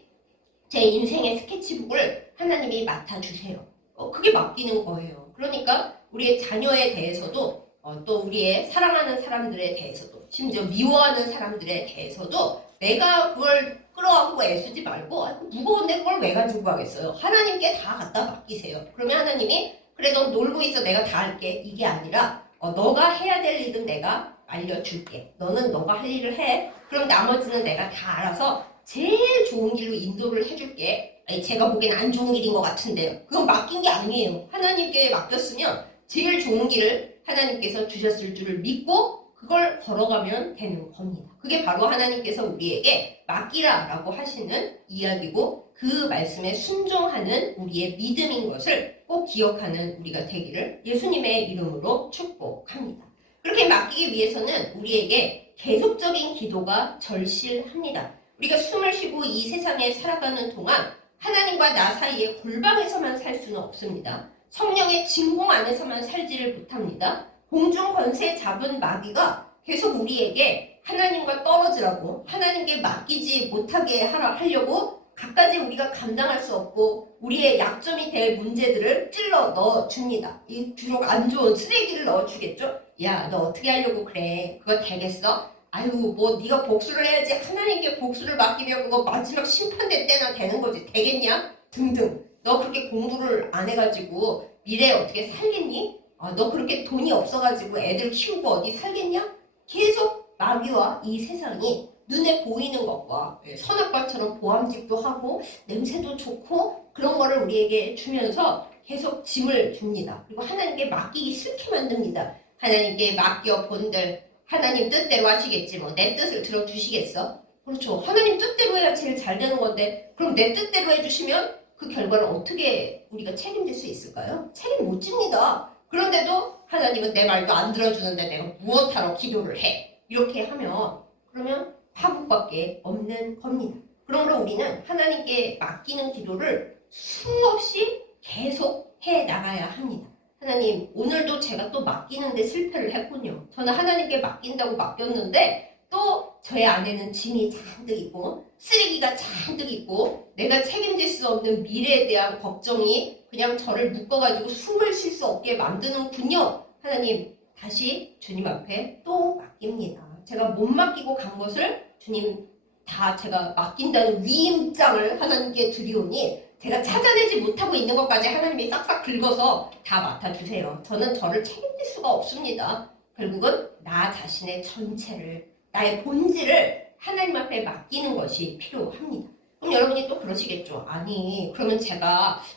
제 인생의 스케치북을 하나님이 맡아주세요. 그게 맡기는 거예요. 그러니까 우리의 자녀에 대해서도 또 우리의 사랑하는 사람들에 대해서도 심지어 미워하는 사람들에 대해서도 내가 그걸 끌어안고 애쓰지 말고 무거운데 그걸 왜 가지고 가겠어요. 하나님께 다 갖다 맡기세요. 그러면 하나님이 그래 너 놀고 있어 내가 다 할게, 이게 아니라 너가 해야 될 일은 내가 알려줄게. 너는 너가 할 일을 해. 그럼 나머지는 내가 다 알아서 제일 좋은 길로 인도를 해줄게. 아니, 제가 보기엔 안 좋은 길인 것 같은데요. 그건 맡긴 게 아니에요. 하나님께 맡겼으면 제일 좋은 길을 하나님께서 주셨을 줄을 믿고 그걸 걸어가면 되는 겁니다. 그게 바로 하나님께서 우리에게 맡기라라고 하시는 이야기고 그 말씀에 순종하는 우리의 믿음인 것을 꼭 기억하는 우리가 되기를 예수님의 이름으로 축복합니다. 그렇게 맡기기 위해서는 우리에게 계속적인 기도가 절실합니다. 우리가 숨을 쉬고 이 세상에 살아가는 동안 하나님과 나 사이에 골방에서만 살 수는 없습니다. 성령의 진공 안에서만 살지를 못합니다. 공중 권세 잡은 마귀가 계속 우리에게 하나님과 떨어지라고, 하나님께 맡기지 못하게 하려고 갖가지 우리가 감당할 수 없고 우리의 약점이 될 문제들을 찔러 넣어줍니다. 이 주로 안 좋은 쓰레기를 넣어주겠죠? 야, 너 어떻게 하려고 그래? 그거 되겠어? 아유, 뭐 네가 복수를 해야지. 하나님께 복수를 맡기면 그거 마지막 심판대 때나 되는 거지. 되겠냐? 등등. 너 그렇게 공부를 안 해가지고 미래에 어떻게 살겠니? 너 그렇게 돈이 없어가지고 애들 키우고 어디 살겠냐? 계속 마귀와 이 세상이 눈에 보이는 것과 선악과처럼 보암직도 하고 냄새도 좋고 그런 거를 우리에게 주면서 계속 짐을 줍니다. 그리고 하나님께 맡기기 싫게 만듭니다. 하나님께 맡겨 본들 하나님 뜻대로 하시겠지, 뭐 내 뜻을 들어주시겠어? 그렇죠. 하나님 뜻대로 해야 제일 잘 되는 건데 그럼 내 뜻대로 해주시면 그 결과를 어떻게 우리가 책임질 수 있을까요? 책임 못 집니다. 그런데도 하나님은 내 말도 안 들어주는데 내가 무엇하러 기도를 해? 이렇게 하면 그러면 파국밖에 없는 겁니다. 그러므로 우리는 하나님께 맡기는 기도를 수없이 계속 해 나가야 합니다. 하나님, 오늘도 제가 또 맡기는데 실패를 했군요. 저는 하나님께 맡긴다고 맡겼는데 또 저의 안에는 짐이 잔뜩 있고 쓰레기가 잔뜩 있고 내가 책임질 수 없는 미래에 대한 걱정이 그냥 저를 묶어가지고 숨을 쉴 수 없게 만드는군요. 하나님, 다시 주님 앞에 또 맡깁니다. 제가 못 맡기고 간 것을 주님 다 제가 맡긴다는 위임장을 하나님께 드리오니 제가 찾아내지 못하고 있는 것까지 하나님이 싹싹 긁어서 다 맡아주세요. 저는 저를 책임질 수가 없습니다. 결국은 나 자신의 전체를, 나의 본질을 하나님 앞에 맡기는 것이 필요합니다. 그럼 여러분이 또 그러시겠죠. 아니, 그러면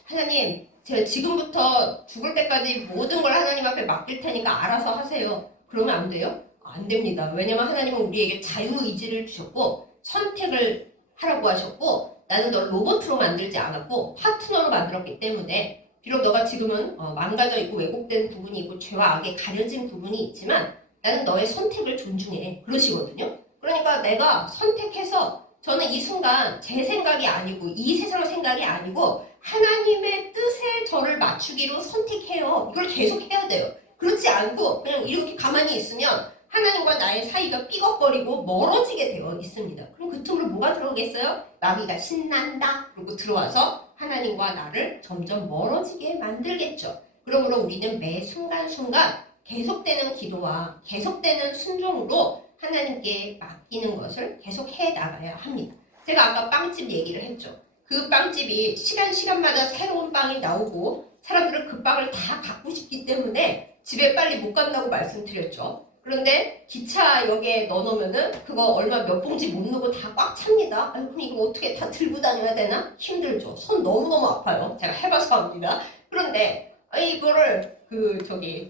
하나님, 제가 지금부터 죽을 때까지 모든 걸 하나님 앞에 맡길 테니까 알아서 하세요. 그러면 안 돼요? 안 됩니다. 왜냐면 하나님은 우리에게 자유의지를 주셨고 선택을 하라고 하셨고 나는 널 로봇으로 만들지 않았고 파트너로 만들었기 때문에 비록 너가 지금은 망가져 있고 왜곡된 부분이 있고 죄와 악에 가려진 부분이 있지만 나는 너의 선택을 존중해. 그러시거든요. 그러니까 내가 선택해서 저는 이 순간 제 생각이 아니고 이 세상 생각이 아니고 하나님의 뜻에 저를 맞추기로 선택해요. 이걸 계속 해야 돼요. 그렇지 않고 그냥 이렇게 가만히 있으면 하나님과 나의 사이가 삐걱거리고 멀어지게 되어 있습니다. 그럼 그 틈으로 뭐가 들어오겠어요? 마귀가 신난다. 그리고 들어와서 하나님과 나를 점점 멀어지게 만들겠죠. 그러므로 우리는 매 순간순간 계속되는 기도와 계속되는 순종으로 하나님께 맡기는 것을 계속 해 나가야 합니다. 제가 아까 빵집 얘기를 했죠. 그 빵집이 시간마다 새로운 빵이 나오고 사람들은 그 빵을 다 갖고 싶기 때문에 집에 빨리 못 간다고 말씀드렸죠. 그런데 기차역에 넣어놓으면은 그거 얼마 몇 봉지 못 넣고 다 꽉 찹니다. 아유, 그럼 이거 어떻게 다 들고 다녀야 되나? 힘들죠. 손 너무너무 아파요. 제가 해봐서 압니다. 그런데 이거를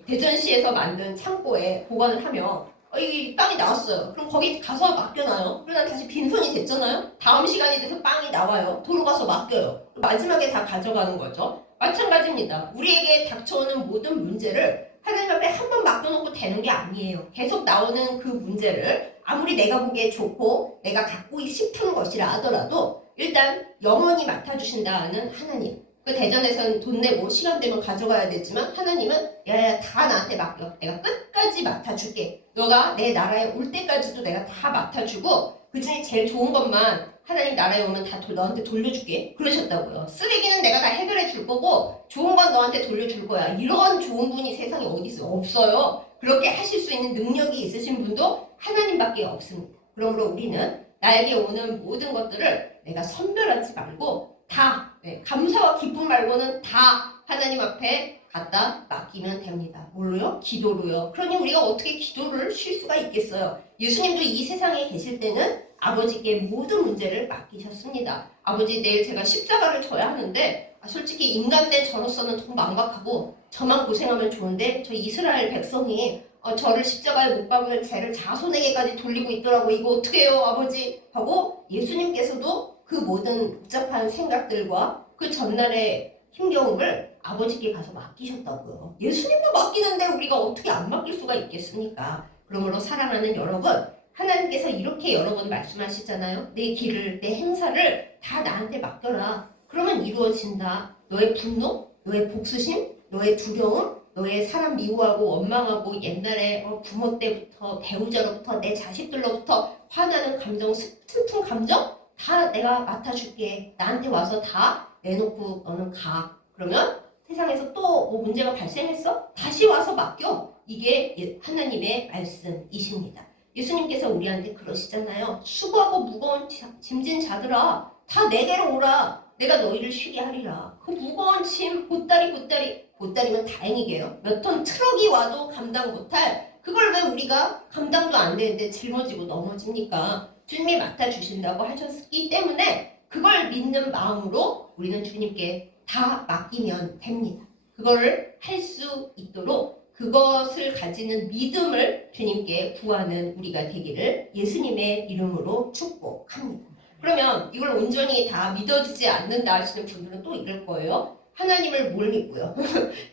대전시에서 만든 창고에 보관을 하면 이 빵이 나왔어요. 그럼 거기 가서 맡겨놔요. 그러다 다시 빈손이 됐잖아요. 다음 시간이 돼서 빵이 나와요. 도로 가서 맡겨요. 마지막에 다 가져가는 거죠. 마찬가지입니다. 우리에게 닥쳐오는 모든 문제를 하나님 앞에 한 번 맡겨놓고 되는 게 아니에요. 계속 나오는 그 문제를 아무리 내가 보기에 좋고 내가 갖고 싶은 것이라 하더라도 일단 영원히 맡아주신다는 하나님. 그 대전에서는 돈 내고 시간 되면 가져가야 되지만 하나님은 야야 다 나한테 맡겨. 내가 끝까지 맡아줄게. 너가 내 나라에 올 때까지도 내가 다 맡아주고 그 중에 제일 좋은 것만 하나님 나라에 오면 다 너한테 돌려줄게. 그러셨다고요. 쓰레기는 내가 다 해결해 줄 거고 좋은 건 너한테 돌려줄 거야. 이런 좋은 분이 세상에 어디 있어요? 없어요. 그렇게 하실 수 있는 능력이 있으신 분도 하나님밖에 없습니다. 그러므로 우리는 나에게 오는 모든 것들을 내가 선별하지 말고 다 감사와 기쁨 말고는 다 하나님 앞에 갖다 맡기면 됩니다. 뭘로요? 기도로요. 그러니 우리가 어떻게 기도를 쉴 수가 있겠어요? 예수님도 이 세상에 계실 때는 아버지께 모든 문제를 맡기셨습니다. 아버지, 내일 제가 십자가를 져야 하는데 솔직히 인간된 저로서는 더 망각하고 저만 고생하면 좋은데 저 이스라엘 백성이 저를 십자가에 못 박는 죄를 자손에게까지 돌리고 있더라고. 이거 어떻게 해요, 아버지? 하고 예수님께서도 그 모든 복잡한 생각들과 그 전날의 힘겨움을 아버지께 가서 맡기셨다고요. 예수님도 맡기는데 우리가 어떻게 안 맡길 수가 있겠습니까? 그러므로 사랑하는 여러분, 하나님께서 이렇게 여러 번 말씀하시잖아요. 내 길을, 내 행사를 다 나한테 맡겨라. 그러면 이루어진다. 너의 분노, 너의 복수심, 너의 두려움, 너의 사람 미워하고 원망하고 옛날에 부모 때부터 배우자로부터 내 자식들로부터 화나는 감정, 슬픈 감정 다 내가 맡아줄게. 나한테 와서 다 내놓고 너는 가. 그러면 세상에서 또 뭐 문제가 발생했어? 다시 와서 맡겨. 이게 하나님의 말씀이십니다. 예수님께서 우리한테 그러시잖아요. 수고하고 무거운 짐진 자들아 다 내게로 오라. 내가 너희를 쉬게 하리라. 그 무거운 짐 보따리면 다행이게요. 몇 톤 트럭이 와도 감당 못할 그걸 왜 우리가 감당도 안 되는데 짊어지고 넘어집니까? 주님이 맡아주신다고 하셨기 때문에 그걸 믿는 마음으로 우리는 주님께 다 맡기면 됩니다. 그거를 할 수 있도록 그것을 가지는 믿음을 주님께 구하는 우리가 되기를 예수님의 이름으로 축복합니다. 그러면 이걸 온전히 다 믿어지지 않는다 하시는 분들은 또 이럴 거예요. 하나님을 뭘 믿고요?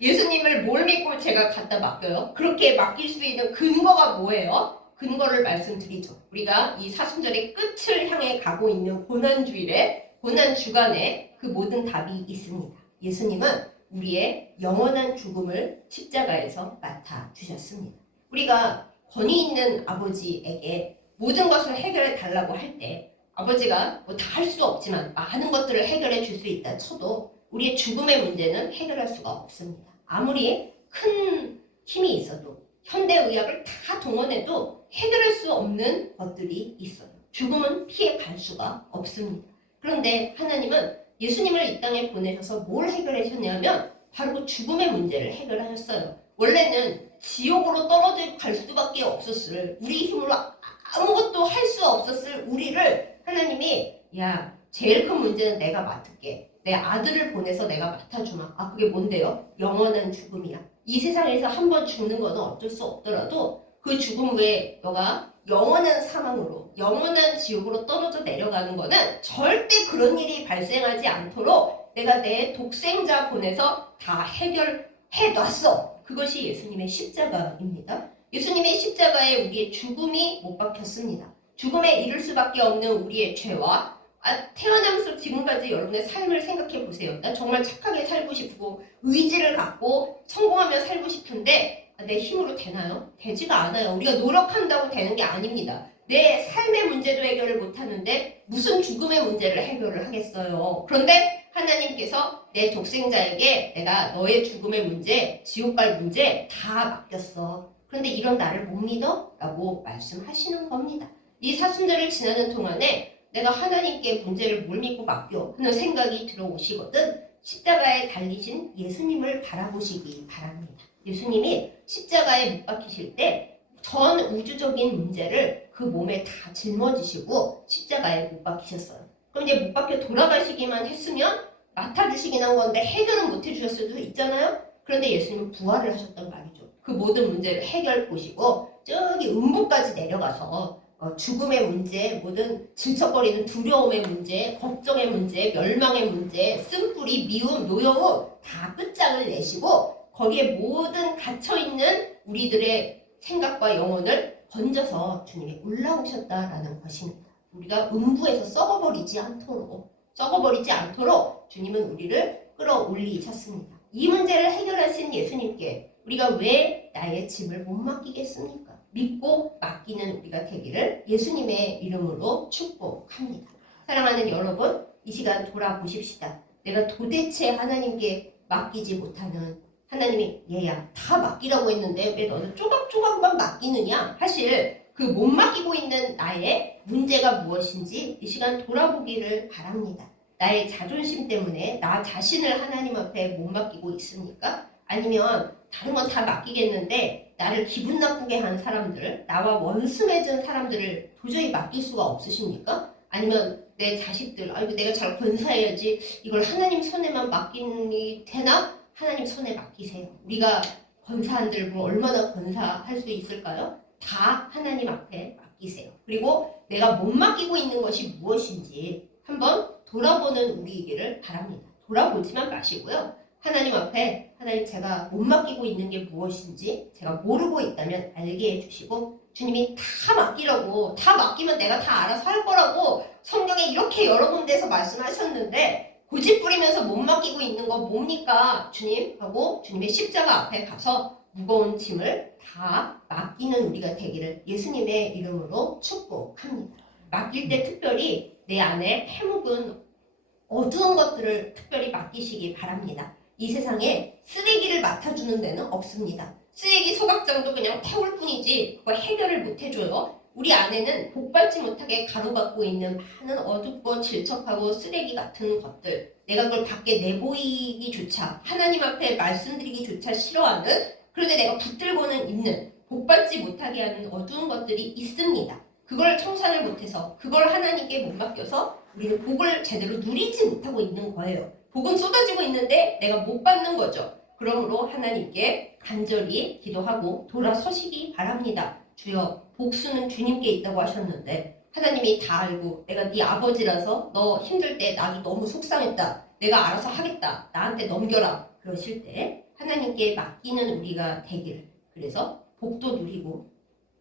예수님을 뭘 믿고 제가 갖다 맡겨요? 그렇게 맡길 수 있는 근거가 뭐예요? 근거를 말씀드리죠. 우리가 이 사순절의 끝을 향해 가고 있는 고난주일에 고난주간에 그 모든 답이 있습니다. 예수님은 우리의 영원한 죽음을 십자가에서 맡아주셨습니다. 우리가 권위 있는 아버지에게 모든 것을 해결해 달라고 할 때 아버지가 뭐 다 할 수도 없지만 많은 것들을 해결해 줄 수 있다 쳐도 우리의 죽음의 문제는 해결할 수가 없습니다. 아무리 큰 힘이 있어도 현대의학을 다 동원해도 해결할 수 없는 것들이 있어요. 죽음은 피해 갈 수가 없습니다. 그런데 하나님은 예수님을 이 땅에 보내셔서 뭘 해결하셨냐면 바로 그 죽음의 문제를 해결하셨어요. 원래는 지옥으로 떨어져 갈 수밖에 없었을, 우리 힘으로 아무것도 할 수 없었을 우리를 하나님이 야, 제일 큰 문제는 내가 맡을게. 내 아들을 보내서 내가 맡아주마. 아, 그게 뭔데요? 영원한 죽음이야. 이 세상에서 한 번 죽는 거는 어쩔 수 없더라도 그 죽음 외에 너가 영원한 사망으로, 영원한 지옥으로 떨어져 내려가는 거는 절대 그런 일이 발생하지 않도록 내가 내 독생자 보내서 다 해결해 놨어. 그것이 예수님의 십자가입니다. 예수님의 십자가에 우리의 죽음이 못 박혔습니다. 죽음에 이를 수밖에 없는 우리의 죄와 태어나면서 지금까지 여러분의 삶을 생각해 보세요. 나 정말 착하게 살고 싶고 의지를 갖고 성공하며 살고 싶은데 내 힘으로 되나요? 되지가 않아요. 우리가 노력한다고 되는 게 아닙니다. 내 삶의 문제도 해결을 못하는데 무슨 죽음의 문제를 해결을 하겠어요. 그런데 하나님께서 내 독생자에게 내가 너의 죽음의 문제, 지옥 갈 문제 다 맡겼어. 그런데 이런 나를 못 믿어? 라고 말씀하시는 겁니다. 이 사순절을 지나는 동안에 내가 하나님께 문제를 뭘 믿고 맡겨 하는 생각이 들어오시거든 십자가에 달리신 예수님을 바라보시기 바랍니다. 예수님이 십자가에 못 박히실 때 전 우주적인 문제를 그 몸에 다 짊어지시고 십자가에 못 박히셨어요. 그럼 이제 못 박혀 돌아가시기만 했으면 맡아주시긴 한 건데 해결은 못 해주셨을 수도 있잖아요. 그런데 예수님은 부활을 하셨단 말이죠. 그 모든 문제를 해결 보시고 저기 음부까지 내려가서 죽음의 문제, 모든 질척거리는 두려움의 문제, 걱정의 문제, 멸망의 문제, 쓴뿌리, 미움, 노여움 다 끝장을 내시고 거기에 모든 갇혀있는 우리들의 생각과 영혼을 건져서 주님이 올라오셨다라는 것입니다. 우리가 음부에서 썩어버리지 않도록 주님은 우리를 끌어올리셨습니다. 이 문제를 해결하신 예수님께 우리가 왜 나의 짐을 못 맡기겠습니까? 믿고 맡기는 우리가 되기를 예수님의 이름으로 축복합니다. 사랑하는 여러분, 이 시간 돌아보십시다. 내가 도대체 하나님께 맡기지 못하는 하나님이 얘야 다 맡기라고 했는데 왜 너는 조각조각만 맡기느냐? 사실 그 못 맡기고 있는 나의 문제가 무엇인지 이 시간 돌아보기를 바랍니다. 나의 자존심 때문에 나 자신을 하나님 앞에 못 맡기고 있습니까? 아니면 다른 건 다 맡기겠는데 나를 기분 나쁘게 한 사람들, 나와 원수 맺은 사람들을 도저히 맡길 수가 없으십니까? 아니면 내 자식들, 이거 내가 잘 권사해야지 이걸 하나님 손에만 맡기니 되나? 하나님 손에 맡기세요. 우리가 권사한들 얼마나 권사할 수 있을까요? 다 하나님 앞에 맡기세요. 그리고 내가 못 맡기고 있는 것이 무엇인지 한번 돌아보는 우리이기를 바랍니다. 돌아보지만 마시고요. 하나님 앞에 하나님 제가 못 맡기고 있는 게 무엇인지 제가 모르고 있다면 알게 해주시고 주님이 다 맡기라고 다 맡기면 내가 다 알아서 할 거라고 성경에 이렇게 여러 군데에서 말씀하셨는데 고집 부리면서 못 맡기고 있는 거 뭡니까? 주님 하고 주님의 십자가 앞에 가서 무거운 짐을 다 맡기는 우리가 되기를 예수님의 이름으로 축복합니다. 맡길 때 특별히 내 안에 해묵은 어두운 것들을 특별히 맡기시기 바랍니다. 이 세상에 쓰레기를 맡아주는 데는 없습니다. 쓰레기 소각장도 그냥 태울 뿐이지 그걸 해결을 못 해줘요. 우리 안에는 복받지 못하게 가로막고 있는 많은 어둡고 질척하고 쓰레기 같은 것들, 내가 그걸 밖에 내보이기조차 하나님 앞에 말씀드리기조차 싫어하는, 그런데 내가 붙들고는 있는 복받지 못하게 하는 어두운 것들이 있습니다. 그걸 청산을 못해서 그걸 하나님께 못 맡겨서 우리는 복을 제대로 누리지 못하고 있는 거예요. 복은 쏟아지고 있는데 내가 못 받는 거죠. 그러므로 하나님께 간절히 기도하고 돌아서시기 바랍니다. 주여, 복수는 주님께 있다고 하셨는데 하나님이 다 알고 내가 네 아버지라서 너 힘들 때 나도 너무 속상했다. 내가 알아서 하겠다. 나한테 넘겨라. 그러실 때 하나님께 맡기는 우리가 되기를. 그래서 복도 누리고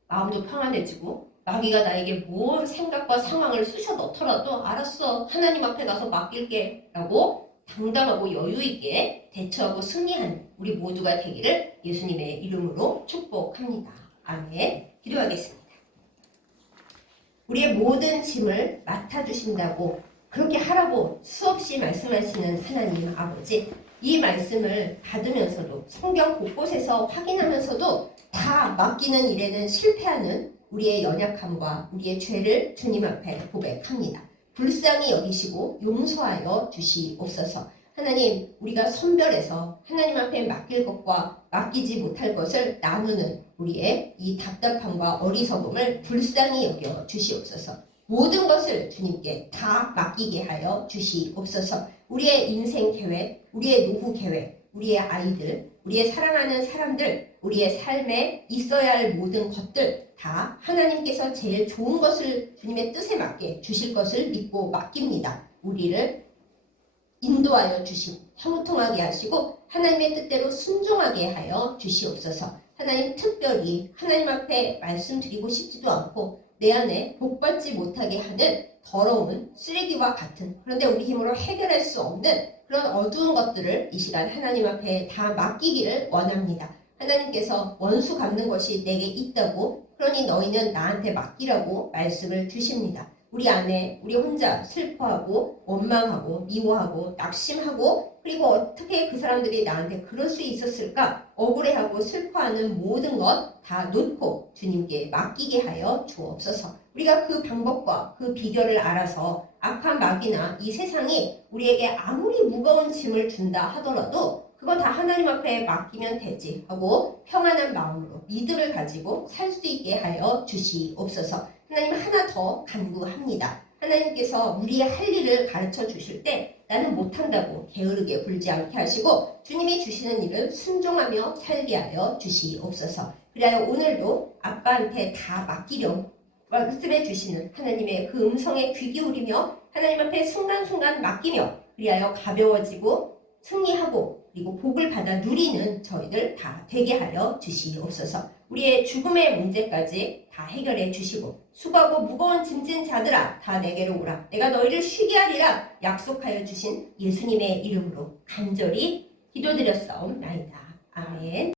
마음도 평안해지고 마귀가 나에게 뭔 생각과 상황을 쑤셔 넣더라도 알았어. 하나님 앞에 가서 맡길게. 라고 당당하고 여유 있게 대처하고 승리하는 우리 모두가 되기를 예수님의 이름으로 축복합니다. 아멘. 기도하겠습니다. 우리의 모든 짐을 맡아주신다고 그렇게 하라고 수없이 말씀하시는 하나님 아버지, 이 말씀을 받으면서도 성경 곳곳에서 확인하면서도 다 맡기는 일에는 실패하는 우리의 연약함과 우리의 죄를 주님 앞에 고백합니다. 불쌍히 여기시고 용서하여 주시옵소서. 하나님, 우리가 선별해서 하나님 앞에 맡길 것과 맡기지 못할 것을 나누는 우리의 이 답답함과 어리석음을 불쌍히 여겨 주시옵소서. 모든 것을 주님께 다 맡기게 하여 주시옵소서. 우리의 인생 계획, 우리의 노후 계획, 우리의 아이들, 우리의 사랑하는 사람들, 우리의 삶에 있어야 할 모든 것들 다 하나님께서 제일 좋은 것을 주님의 뜻에 맞게 주실 것을 믿고 맡깁니다. 우리를 인도하여 주시고 형통하게 하시고 하나님의 뜻대로 순종하게 하여 주시옵소서. 하나님, 특별히 하나님 앞에 말씀드리고 싶지도 않고 내 안에 복받지 못하게 하는 더러운 쓰레기와 같은, 그런데 우리 힘으로 해결할 수 없는 그런 어두운 것들을 이 시간 하나님 앞에 다 맡기기를 원합니다. 하나님께서 원수 갚는 것이 내게 있다고, 그러니 너희는 나한테 맡기라고 말씀을 주십니다. 우리 안에 우리 혼자 슬퍼하고 원망하고 미워하고 낙심하고, 그리고 어떻게 그 사람들이 나한테 그럴 수 있었을까 억울해하고 슬퍼하는 모든 것 다 놓고 주님께 맡기게 하여 주옵소서. 우리가 그 방법과 그 비결을 알아서 악한 마귀나 이 세상이 우리에게 아무리 무거운 짐을 준다 하더라도 그거 다 하나님 앞에 맡기면 되지 하고 평안한 마음으로 믿음을 가지고 살 수 있게 하여 주시옵소서. 하나님, 하나 더 간구합니다. 하나님께서 우리의 할 일을 가르쳐 주실 때 나는 못한다고 게으르게 굴지 않게 하시고 주님이 주시는 일을 순종하며 살게 하여 주시옵소서. 그래야 오늘도 아빠한테 다 맡기려 말씀해 주시는 하나님의 그 음성에 귀 기울이며 하나님 앞에 순간순간 맡기며 그리하여 가벼워지고 승리하고 그리고 복을 받아 누리는 저희들 다 되게 하여 주시옵소서. 우리의 죽음의 문제까지 다 해결해 주시고 수고하고 무거운 짐진 자들아 다 내게로 오라 내가 너희를 쉬게 하리라 약속하여 주신 예수님의 이름으로 간절히 기도드렸사옵나이다. 아멘.